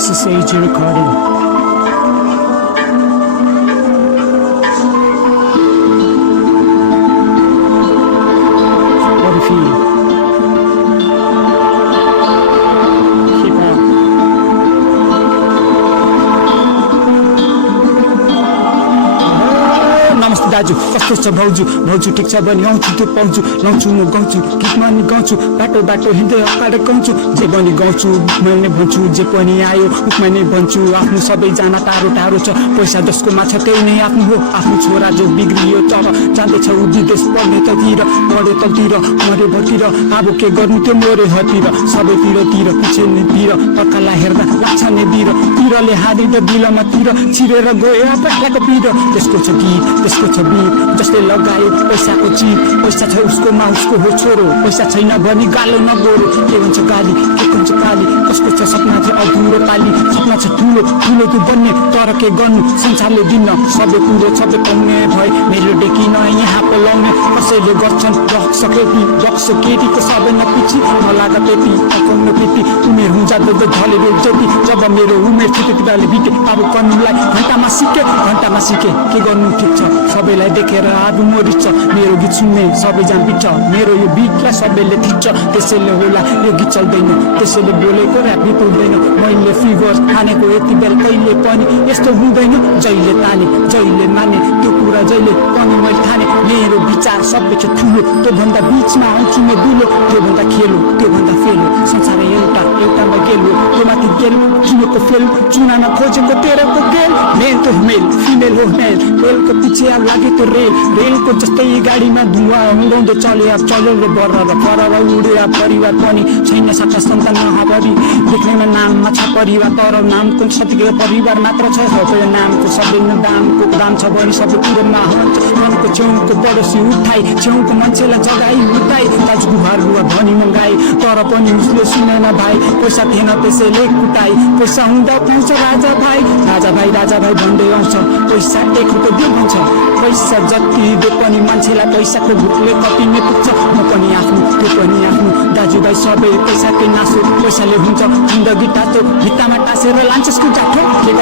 This is AG recording. What if he hip hop? नमस्ते दाजु कस्तो छ भाउजू भाउजू ठिक छ भने आउँछु त्यो पाउँछु लाउँछु म गाउँछु गीतमा नि गाउँछु बाटो बाटो हिँड्दै अगाडि गाउँछु जे पनि गाउँछु मैले भन्छु जे पनि आयो उखमा नै भन्छु आफ्नो सबैजना टाढो टाढो छ पैसा जसको माछा त्यही नै आफ्नो हो आफ्नो छोरा जो बिग्रियो तर जाँदैछ ऊ विदेश पढ्ने ततिर पढ्यो ततिर मर्यो भतिर अब के गर्नु त्यो मर्यो हतिर सबैतिर पछि तिर अर्कालाई हेर्दा लाग्छ नि तिरले हादिँदा बिलमा तिर छिरेर गयो बाख्राको पिर त्यसको छ गीत त्यसको छ बीत जसले लगायो पैसाको चिप पैसा छ उसकोमा उसको हो छोरो पैसा छैन भने गालो नगोरो के भन्छ गाली के भन्छ काली कसको छ सपना छ अधुरो पाली सपना छ ठुलो ठुलो तँ बन्ने तर के गर्नु संसारले दिन सबै कुरो सबै पाउने भए मेरो डेकी न यहाँ पलाउने कसैले गर्छन् रक्स केटीको सबै नपिछि नलाग त्यति अकाउन्न पेटी उमेर हुन्छ ढलेर जति जब मेरो उमेर थियो त्यति बेला बिते अब गर्नुलाई घन्टामा सिके के गर्नु ठिक छ सबैलाई देखेर आदु मरिन्छ मेरो गीत सुन्ने सबैजना बिच मेरो यो बिटलाई सबैले ठिक्छ त्यसैले होला यो गीत चल्दैन त्यसैले बोलेको ऱ्याप गीत हुँदैन मैले फिगर खानेको यति बेला कहिले पनि यस्तो हुँदैन जहिले ताने जहिले माने त्यो कुरा जहिले पनि मैले ठाने मेरो विचार सबै छ ठुलो त्योभन्दा बिचमा आउँछु म दुलो त्योभन्दा खेलो त्योभन्दा फेलो संसार एउटामा गेलो त्यो माथि गेल चुनेको फेल चुनामा खोजेको तेरोको गेल मेल त मेल फिमेल हो मेलको पछि अब लाग्यो त्यो रेलको जस्तै गाडीमा धुवा उडाउँदै चल्यो र बरर उडे परिवार पनि छैन साथा सन्तान नहाबरी देख्नेमा नाममा छ परिवार तर नामको सतिको परिवार मात्र छ सबै नामको सबै दामको दाम छ भने सबै कुरोमा हुन्छ मनको छेउको पडोसी उठाई छेउको मान्छेलाई जगाई उठाई दाजुको घर बुवा भनी मगाई तर पनि उसले सुनेन भाइ पैसा थिएन त्यसैले कुटाई पैसा हुँदा पाउँछ राजा भाइ भन्दै आउँछ पैसा एक रुपियाँ दियो भन्छ पैसा जति दे पनि मान्छेलाई पैसाको भुटले कतिने पुग्छ म पनि आफ्नो त्यो पनि आफ्नो दाजुभाइ सबै पैसाकै नासो पैसाले हुन्छ जिन्दगी टाँचो भित्तामा टाँसेर लान्छस् कि जाठो के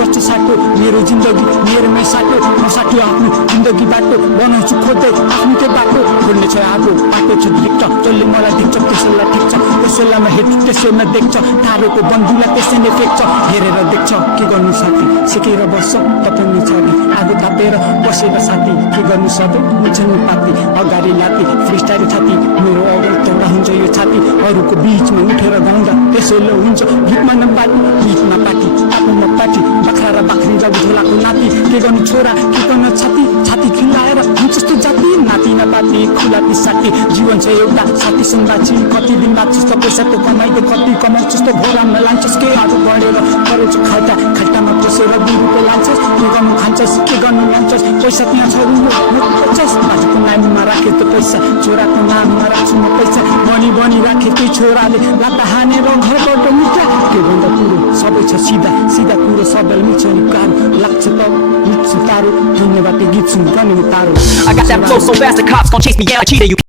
गर्छ साटो मेरो जिन्दगी मेरोमै साटो म साटो आफ्नो जिन्दगी बाटो बनाउँछु खोज्दै आफ्नो त्यो बाटो खोल्ने छ आगो बाटो छ ढिक्छ जसले मलाई ढिक्छ त्यसैलाई ठिक्छ त्यसैलाई म हेर्छु त्यसैमा देख्छ टाढोको बन्धुलाई त्यसै नै फेक्छ हेरेर देख्छ के गर्नु साथी सिकेर बस्छ तपाईँ छाती आगो तापेर बसेर साथी के गर्नु सबै मुछन् पाती अगाडि लाती फ्रिस्टाइल छाती मेरो अगाडि तौडा हुन्छ यो छाती अरूको बिचमा उठेर गाउँदा त्यसैले हुन्छ गीतमा पाटी आफूमा पाटी बाख्रा र बाख्री जब झोलाको नाति के गर्नु छोरा के गर्नु छाती खिलाएर हुन्छ जस्तो जाति नाति नपाती खुलाती साथी जीवन छ एउटा साथी सङ्गाची कति दिन बाँच्छस् त पैसाको कमाइदो कति कमाउँछस् त घोरामा लान्छस् के अरू बढेर गरेछ खाल्टामा पसेर 2 रुपियाँ लान्छस् के गर्नु खान्छस् के गर्नु लान्छस् पैसा त्यहाँ छ रुपियाँ बाजुको नाममा राखे त्यो पैसा छोराको नाममा राख्छु म पैसा बनी राखे त्यही छोराले लाता हानेर घरबाट मिठा के भन्दा कुरो सबै छ सिधा कुरो सबैले मिल्छ नि कारो लाग्छ त मिल्छ तारो धन्यवाद गीत सुन गाउने तारो I got that flow so fast the cops gon' chase me, yeah, I cheated you